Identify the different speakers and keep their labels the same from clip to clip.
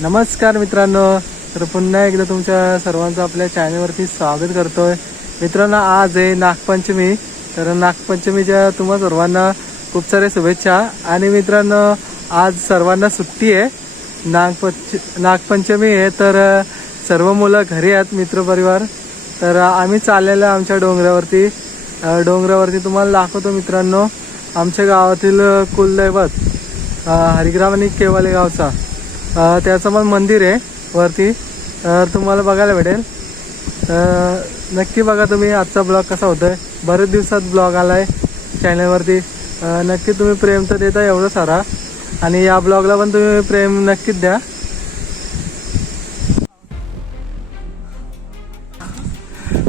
Speaker 1: नमस्कार मित्रांनो. तर पुन्हा एकदा तुमच्या सर्वांचं आपल्या चॅनलवरती स्वागत करतोय. मित्रांनो आज आहे नागपंचमी. तर नागपंचमीच्या तुम्हा सर्वांना खूप साऱ्या शुभेच्छा. आणि मित्रांनो आज सर्वांना सुट्टी आहे. नागपंच नागपंचमी आहे तर सर्व मुलं घरी आहेत मित्रपरिवार. तर आम्ही चाललेलो आहे आमच्या डोंगरावरती. डोंगरावरती तुम्हाला दाखवतो मित्रांनो. आमच्या गावातील कुलदैवत हरिग्राम आणि केवाले गावचा. त्याचं पण मंदिर आहे वरती. तर तुम्हाला बघायला भेटेल. तर नक्की बघा तुम्ही आजचा ब्लॉग कसा होतोय. बरेच दिवसात ब्लॉग आलाय चॅनलवरती. नक्की तुम्ही प्रेम तर देता एवढं सारा आणि या ब्लॉगला पण तुम्ही प्रेम नक्कीच द्या.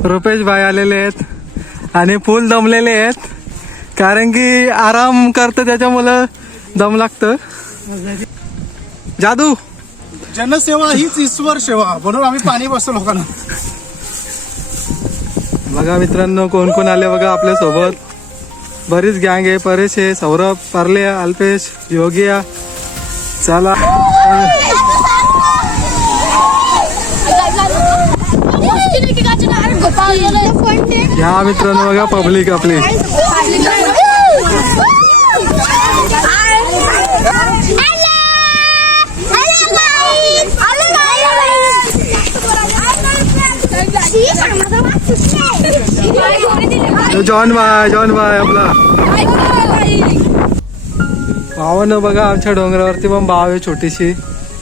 Speaker 1: रुपेश भाई आलेले आहेत आणि फुल दमलेले आहेत. कारण की आराम करतं त्याच्यामुळं दम लागतं. जादू.
Speaker 2: जनसेवा हीच ईश्वर सेवा. म्हणून आम्ही पाणी बसतो लोकांना.
Speaker 1: बघा मित्रांनो कोण कोण आले बघा आपल्यासोबत. बरीच गँग आहे परेश आहे. सौरभ पार्ले अल्पेश योगिया. चला. ह्या मित्रांनो बघा पब्लिक आपली. जॉन बाय जॉन बाय आपला. भावानं बघा आमच्या डोंगरावरती पण बाव आहे छोटीशी.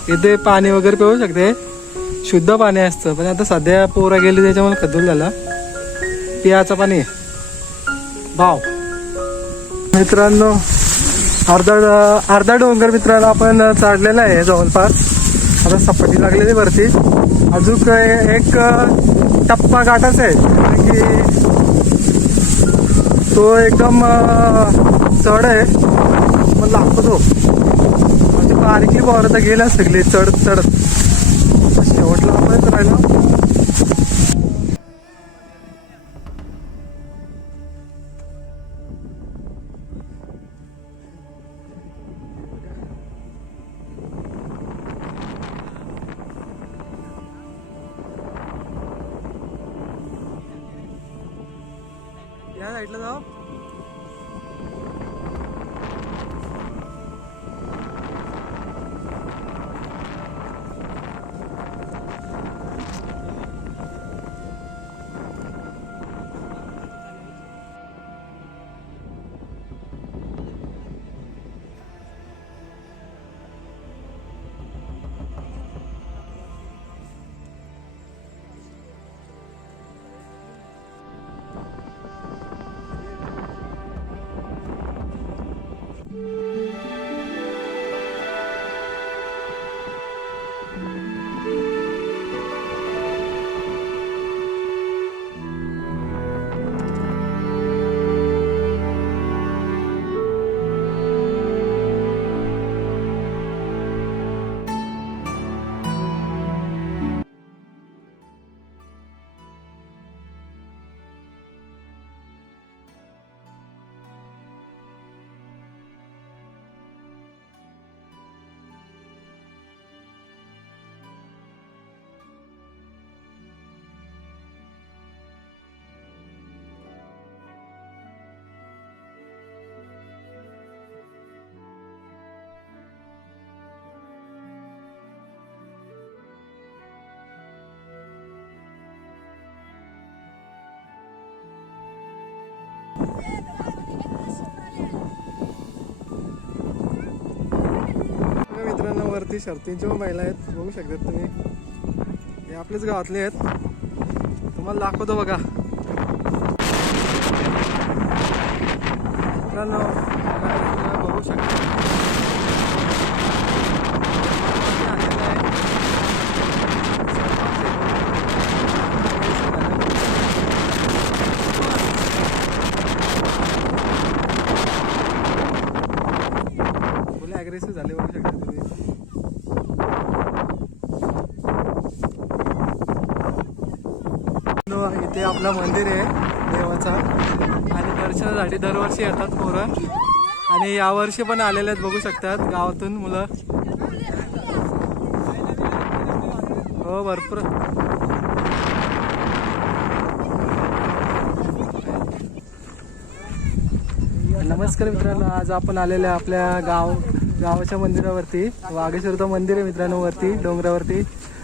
Speaker 1: इथे पाणी वगैरे पिऊ शकते. शुद्ध पाणी असतं पण आता सध्या पोरा गेली त्याच्यामुळे खदूल झाला. पियाचं पाणी. आहे. भाव मित्रांनो अर्धा अर्धा डोंगर मित्रांनो आपण चढलेला आहे जवळपास. आता सपाटी लागलेली वरती. अजून एक टप्पा गाठाच आहे. कारण की तो एकदम चढ आहे. मग लागतो तो म्हणजे बारकी बॉर तर गेल्या सगळी चढत चढत शेवटला आपण राहिला. या साईडला जाऊ मित्रांनो वरती शर्तींच्या महिला आहेत. बघू शकतात तुम्ही. हे आपल्याच गावातले आहेत. तुम्हाला दाखवतो बघा. मित्रांनो बघा, बघू शकता आलेलं आहे. फुल अग्रेसिव्ह झाले बघू शकता तुम्ही ते आपलं मंदिर आहे देवाचं. आणि दर्शनासाठी दरवर्षी येतात पोरं. आणि यावर्षी पण आलेले आहेत बघू शकतात गावातून मुलं. हो भरपूर. नमस्कार मित्रांनो आज आपण आलेले आहे आपल्या गाव गावाच्या मंदिरावरती. वाघेश्वरचं मंदिर आहे मित्रांनो वरती डोंगरावरती.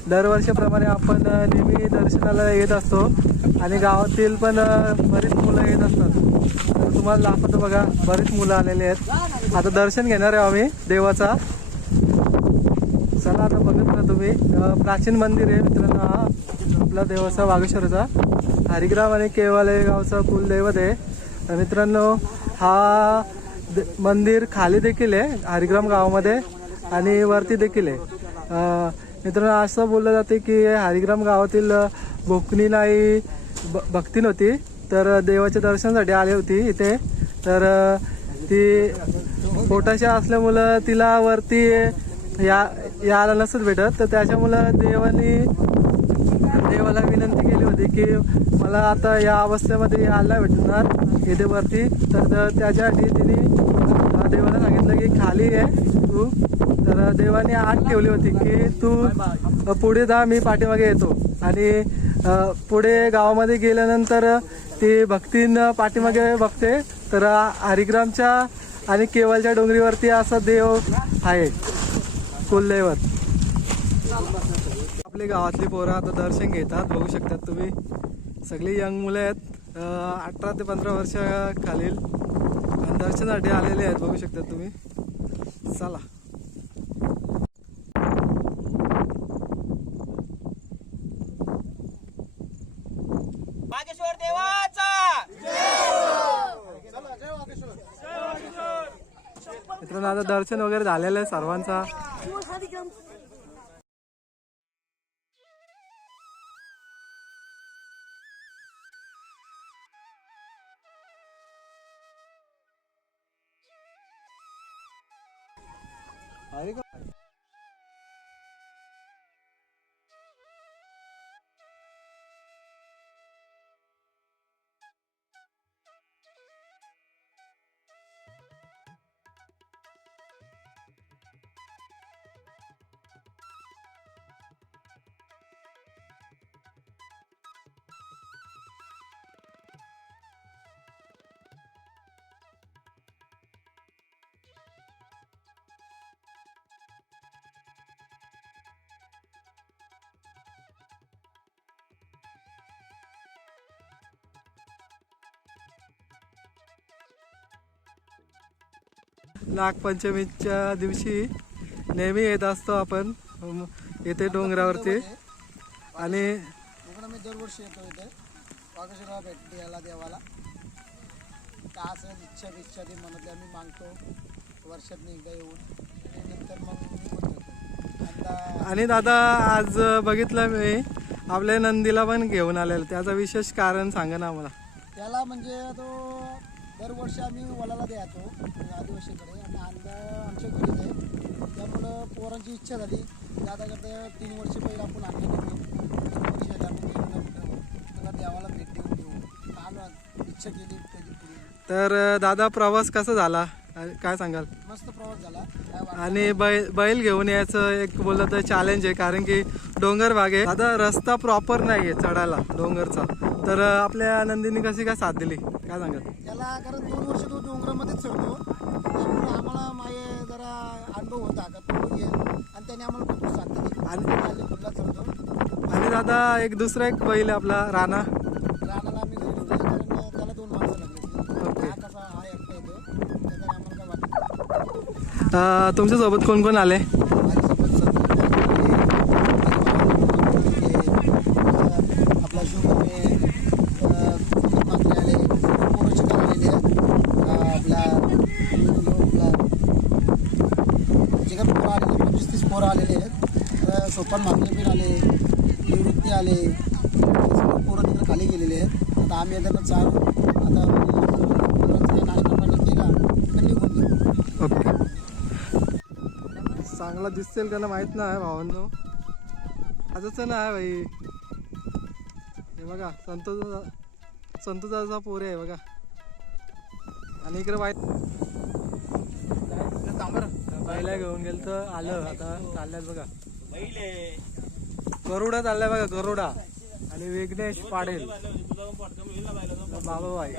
Speaker 1: दरवर्षीप्रमाणे आपण नेहमी दर्शनाला येत असतो. आणि गावातील पण बरीच मुलं येत असतात. तर तुम्हाला दाखवतो बघा बरीच मुलं आलेली आहेत. आता दर्शन घेणार आहे आम्ही देवाचा. चला आता बघत ना तुम्ही. प्राचीन मंदिर आहे मित्रांनो हा. आपला देवाचा वाघेश्वरचा हरिग्राम आणि केवाले गावचा कुलदैवत आहे. मित्रांनो हा मंदिर खाली देखील आहे हरिग्राम गावामध्ये. आणि वरती देखील आहे. मित्र मित्रांनो असं बोललं जाते की हरिग्राम गावातील अ, भोकणीलाई ब भक्ती नव्हती तर देवाच्या दर्शनासाठी आली होती इथे. तर ती पोटाशी असल्यामुळं तिला वरती या याला नसत भेटत. तर त्याच्यामुळं देवानी देवाला विनंती केली होती की मला आता या अवस्थेमध्ये यायला भेटणार इथे वरती. तर त्याच्यासाठी तिने देवाला सांगितलं की खाली आहे तू. तर देवाने आत ठेवली होती की तू पुढे जा मी पाठीमागे येतो. आणि पुढे गावामध्ये गेल्यानंतर ती भक्तीन पाठीमागे बघते. तर हरिग्रामच्या आणि केवलच्या डोंगरीवरती असा देव आहे कोल्हेवर आपले गावातली पोरं आता दर्शन घेतात. बघू शकतात तुम्ही. सगळी यंग मुलं आहेत. अठरा ते पंधरा वर्ष खालील. आणि दर्शनासाठी आलेले आहेत. बघू शकतात तुम्ही. चला.
Speaker 3: वागेश्वर देवाचा.
Speaker 1: मित्रांनो आता दर्शन वगैरे झालेलं आहे सर्वांचा. अरे नागपंचमीच्या दिवशी नेहमी येत असतो आपण. अम, येथे डोंगरावरती. आणि
Speaker 2: म्हणून दरवर्षी येतो इथे वाघेश्वरला भेट द्यायला देवाला काय असं इच्छा बिच्छा ती म्हणत आम्ही मागतो वर्षात एकदा येऊन आणि नंतर मग
Speaker 1: आणि दादा आज बघितलं मी आपल्या नंदीला पण घेऊन आलेलं. त्याचं विशेष कारण सांगा ना आम्हाला.
Speaker 2: त्याला म्हणजे तो दरवर्षी आम्ही वलाला द्यायचो आदिवासीकडे. आणि अंदा आमच्या घरीच आहे. त्यामुळं पोरांची इच्छा झाली. दादा करता तीन वर्ष पहिले आपण आणलं नाही तीन वर्ष झाली आपण गेलो नाही कुठं. त्याला देवाला भेट देऊन देऊ आलो आज. इच्छा केली त्याची पुढे
Speaker 1: तर दादा प्रवास कसा झाला? काय सांगाल?
Speaker 2: मस्त प्रवास झाला.
Speaker 1: आणि बैल बैल घेऊन यायचं एक बोललं तर चॅलेंज आहे. कारण की डोंगर भाग आहे आता रस्ता प्रॉपर नाही आहे चढायला डोंगरचा. तर आपल्या नंदीने कशी काय साथ दिली? काय सांगाल
Speaker 2: त्याला कारण दोन वर्ष तो डोंगरामध्येच चढतो. त्यामुळे आम्हाला माये जरा अनुभव होता का तो येईल आणि त्याने आम्हाला खूप साथ दिली
Speaker 1: आणि-
Speaker 2: आले फुटला चढतो.
Speaker 1: आणि दादा एक दुसरा एक बैल आहे आपला राणा.
Speaker 2: रानाला आम्ही घरी ठेवलं कारण त्याला दोन माणसं लागली.
Speaker 1: ओके.
Speaker 2: हा कसा हा एकटा येतो. त्याच्याने आम्हाला काय वाटत
Speaker 1: तुमच्यासोबत कोण कोण आले
Speaker 2: माझ्यासोबत सर आपला शिवकर्मे मात्रे आले पोरं शिकायला आलेले आहेत आपला आपला जे काही पोरं आलेले पंचवीस तीस पोरं आलेले आहेत तर सोपान म्हात्रे पण आले निवृत्ती आले पोरं तिकडे खाली गेलेले आहेत. आता आम्ही त्यांना चार आता पोरांचा काही नाश्ता पाणी केला तर निघून जाऊ
Speaker 1: ओके. चांगला दिसतील त्याला माहीत नाही भावांनो. आजच ना आहे भाई. हे बघा संतोष संतोषाचा पोरे आहे बघा. आणि इकडे वाईट पहिला घेऊन गेलं तर आलं आता चालल्यात बघा. गरुडा चाललाय बघा गरुडा. आणि विघ्नेश पाडेल बाबा भाई.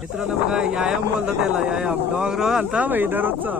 Speaker 1: मित्रांनो बघा यायाम बोलतात त्याला यायाम डॉग रो घालता भाई दररोजचा.